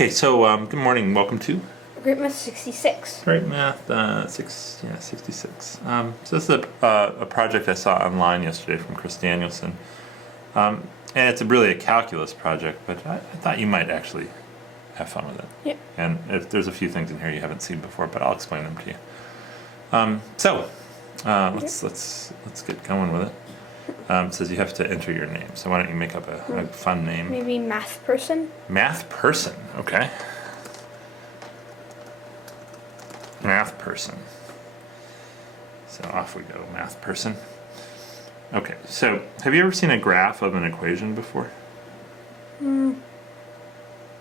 Okay, so good morning. Welcome to GreatMath66. GreatMath66. So this is a project I saw online yesterday from Chris Danielson, and it's really a calculus project. But I thought you might actually have fun with it. Yep. And if there's a few things in here you haven't seen before, but I'll explain them to you. Let's get going with it. It says you have to enter your name. So why don't you make up a fun name? Maybe math person. Math person. Okay. Math person. So off we go, math person. Okay, so have you ever seen a graph of an equation before? No,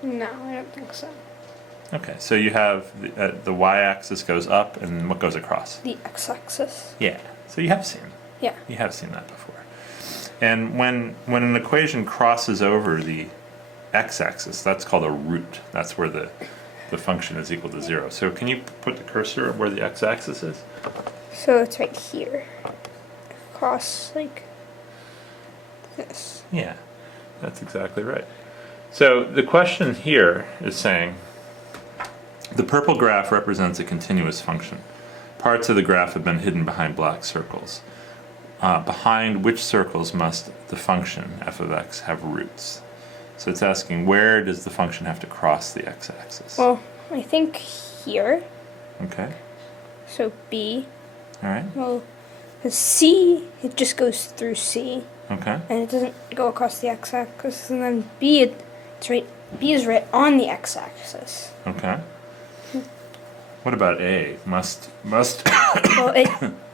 I don't think so. Okay, so you have the y-axis goes up, and what goes across? The x-axis. Yeah, so you have seen. Yeah. You have seen that before. And when an equation crosses over the x-axis, that's called a root. That's where the function is equal to 0. So can you put the cursor where the x-axis is? So it's right here. Across like this. Yeah, that's exactly right. So the question here is saying, the purple graph represents a continuous function. Parts of the graph have been hidden behind black circles. Behind which circles must the function f of x have roots? So it's asking, where does the function have to cross the x-axis? Well, I think here. Okay. So B. All right. Well, the C, it just goes through C. Okay. And it doesn't go across the x-axis. And then B, B is right on the x-axis. Okay. What about A? Must. Well,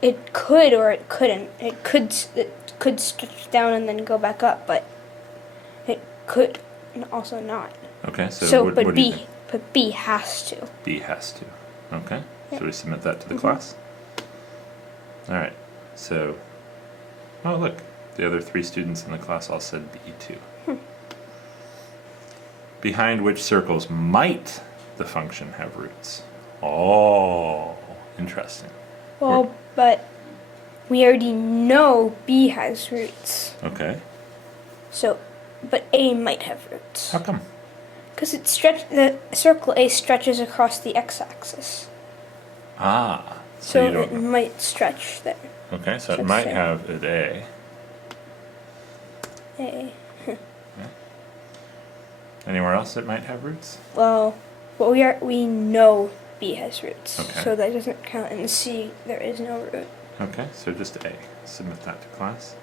it could or it couldn't. It could stretch down and then go back up, but it could also not. Okay. So what do you think? But B has to. B has to. Okay. Yep. Should we submit that to the class? All right. So, oh look, the other 3 students in the class all said B too. Behind which circles might the function have roots? Oh, interesting. Well, but we already know B has roots. Okay. So, but A might have roots. How come? Because the circle A stretches across the x-axis. Ah. So you don't it know. might stretch there. Okay, so it Should might say. have at A. A. Anywhere else it might have roots? Well, we know B has roots. Okay. So that doesn't count. In C, there is no root. Okay, so just A. Submit that to class.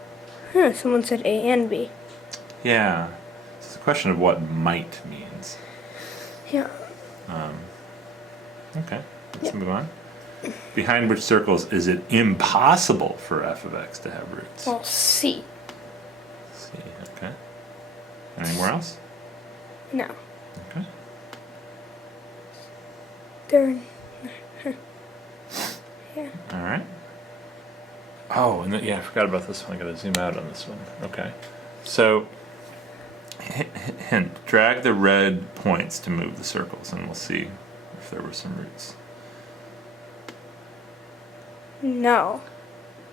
Someone said A and B. Yeah. It's a question of what might means. Yeah. Okay, let's Yep. move on. Behind which circles is it impossible for f of x to have roots? Well, C. C, okay. Anywhere else? No. Okay. There. Yeah. All right. Oh, and yeah, I forgot about this one. I gotta zoom out on this one. Okay. So, hint, drag the red points to move the circles, and we'll see if there were some roots. No.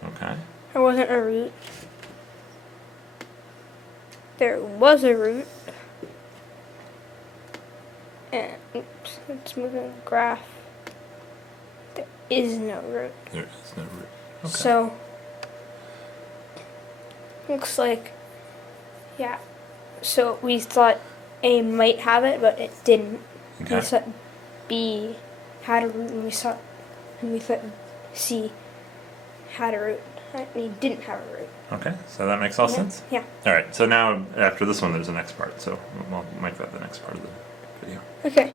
Okay. There wasn't a root. There was a root. And, oops, let's move the graph. There is no root. There is no root. Okay. So, looks like, yeah. So we thought A might have it, but it didn't. Okay. We thought B had a root, and we thought C had a root. We didn't have a root. Okay, so that makes all sense? Yeah. All right, so now after this one there's the next part, so we'll make that the next part of the video. Okay.